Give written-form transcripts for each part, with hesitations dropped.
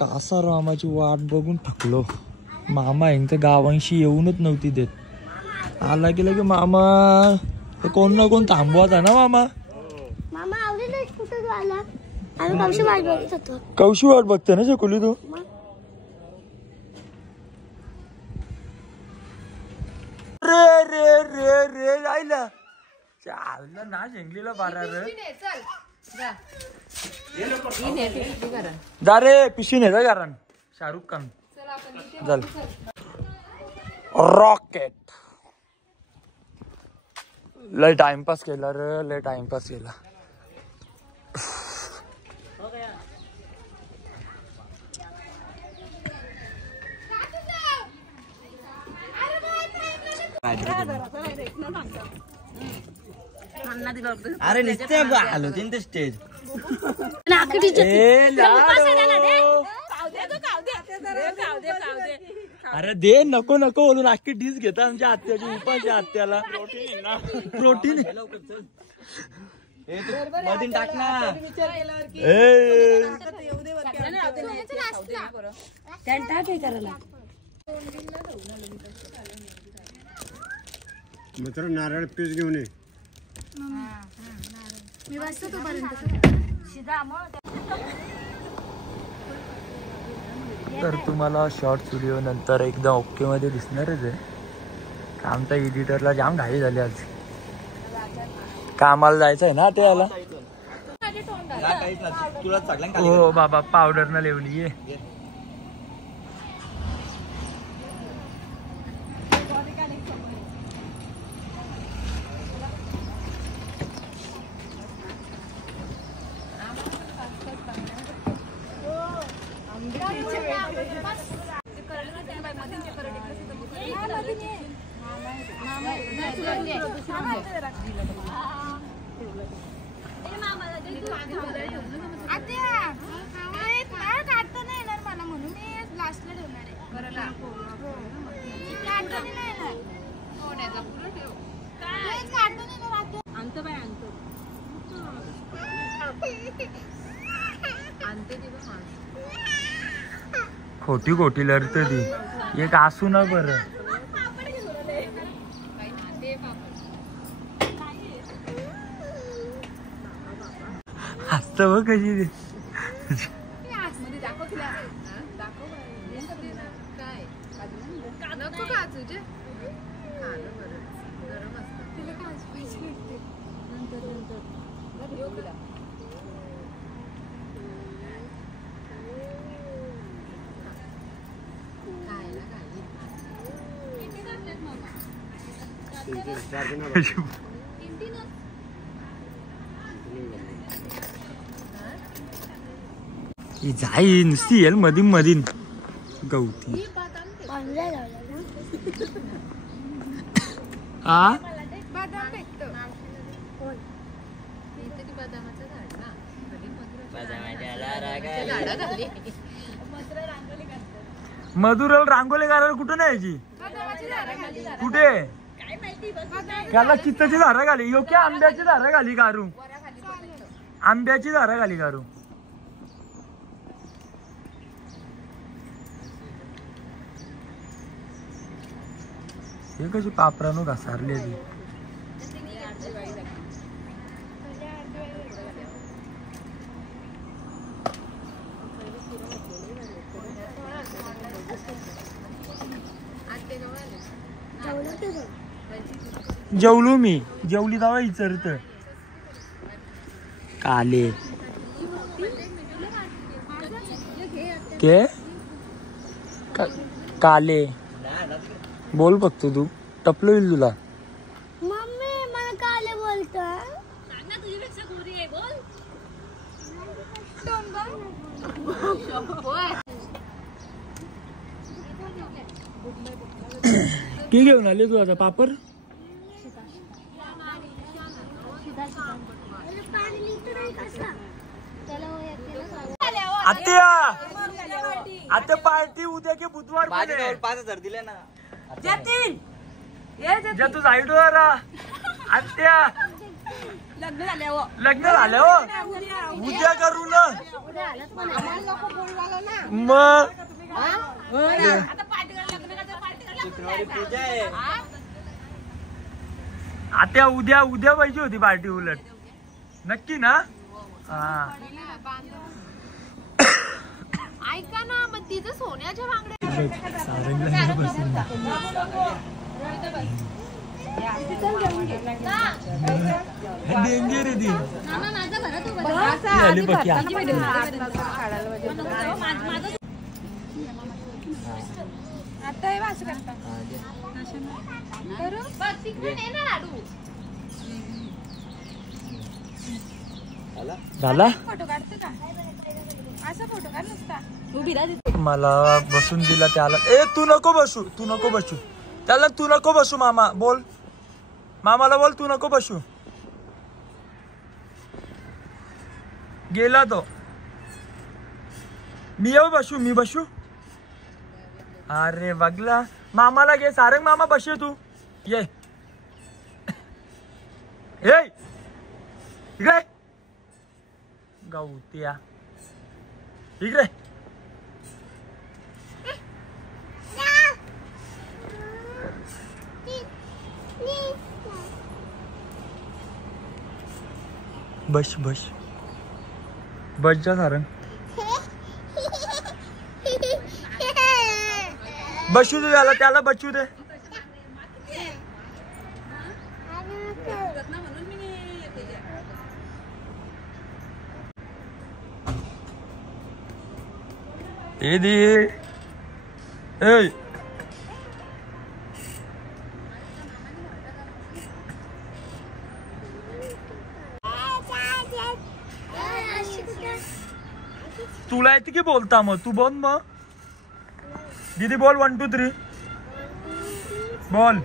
कासारामाची वाट बघून थकलो. मामा यांच्या गावांशी येऊनच नव्हती देत. आला की लगे मामा कोण ना कोण थांबवाचा ना मामा. कौशी वाट बघते ना चकुली तू. रे रे रे रे जायला चाललं ना शेंगलीला बारा रे. जा रे पिशी ने जा कारण शाहरुख खान चल. रॉकेट लय टाइमपास केला रे, लय टाइमपास केला. अरे नुसते आलो तीन स्टेज. अरे दे नको नको बोलून अख्खी डिश घेता आमच्या आत्याची उपाशी आत्याला. प्रोटीन मधून टाक ना. मित्र नारळ पीस घेऊन ये. तर तुम्हाला शॉर्ट व्हिडिओ नंतर एकदा ओके मध्ये दिसणारच आहे. आमच्या एडिटरला जाम घाई झाली आज. कामाला जायचं आहे ना त्याला. हो बाबा पावडर न लेवली आहे. खोटी खोटी लढत ती एक असू ना बरं. हसत बघ कशी जाई नुसती येईल मधीन मधीन गवती. हा मधुराला रांगोली घालायला कुठं नाही यायची. कुठे त्याला चित्ताची झाडं घाली. योग्य आंब्याची झाडं घाली गारू. आंब्याची झाडं घाली गारू. हे कशी पापरानो घसारली ती. जेवलो मी. जेवली दावा विचारत काले के काले बोल बघतो तू. टपलो येईल तुला. मम्मी मला काले बोलतो. की घेऊन आले तू आता पापर. आत्या आता पार्टी उद्या की बुधवार 5,000 दिले ना. तू जाईल आत्या लग्न झाल्यावर लग्न झालं हो उद्या करू ना मग आत्या उद्या उद्या पाहिजे होती पार्टी उलट नक्की ना हा ऐका ना मग तिचं सोन्याच्या बांगड्या डेंजर आहे ती आता हे वाच करता झाला फोटो काढते का असा फोटो काढ नुसता मला बसून दिला त्याला ए तू नको बसू त्याला तू नको बसू मामा बोल मामाला बोल तू नको बसू गेला तो मी येऊ मी बसू अरे बघला मामाला घे सारंग मामा बसू तू ये इकडे गावत्या इकडे बस जा सारंग बसू दे त्याला बसू दे तुला येते की बोलता मग तू बोल मग दीदी बोल 1 2 3 बोल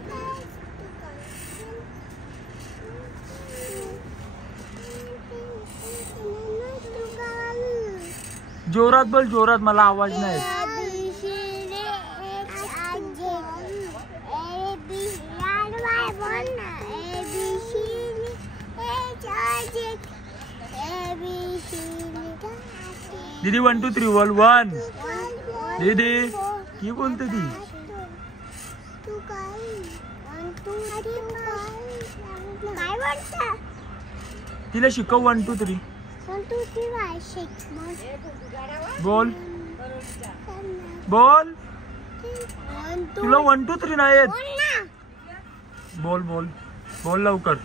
जोरात बोल जोरात मला आवाज नाही दीदी 1 2 3 बोल 1 दीदी की बोलते ती तिला शिकव 1 2 3 बोल बोल तुला 1 2 3 नाही येत बोल बोल बोल लवकर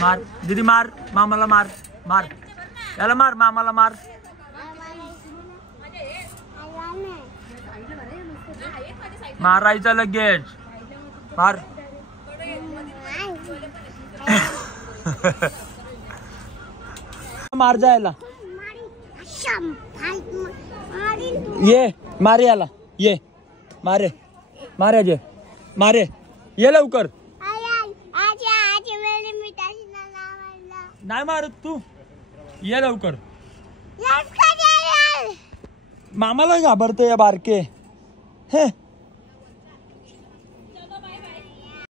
मार दीदी मार मामाला मार याला मार मामाला मार मारायचा लगेच मार मार जायला ये मारे याला ये मारे ये लवकर नाही मारत तू ये लवकर मामाला घाबरते या बारके हे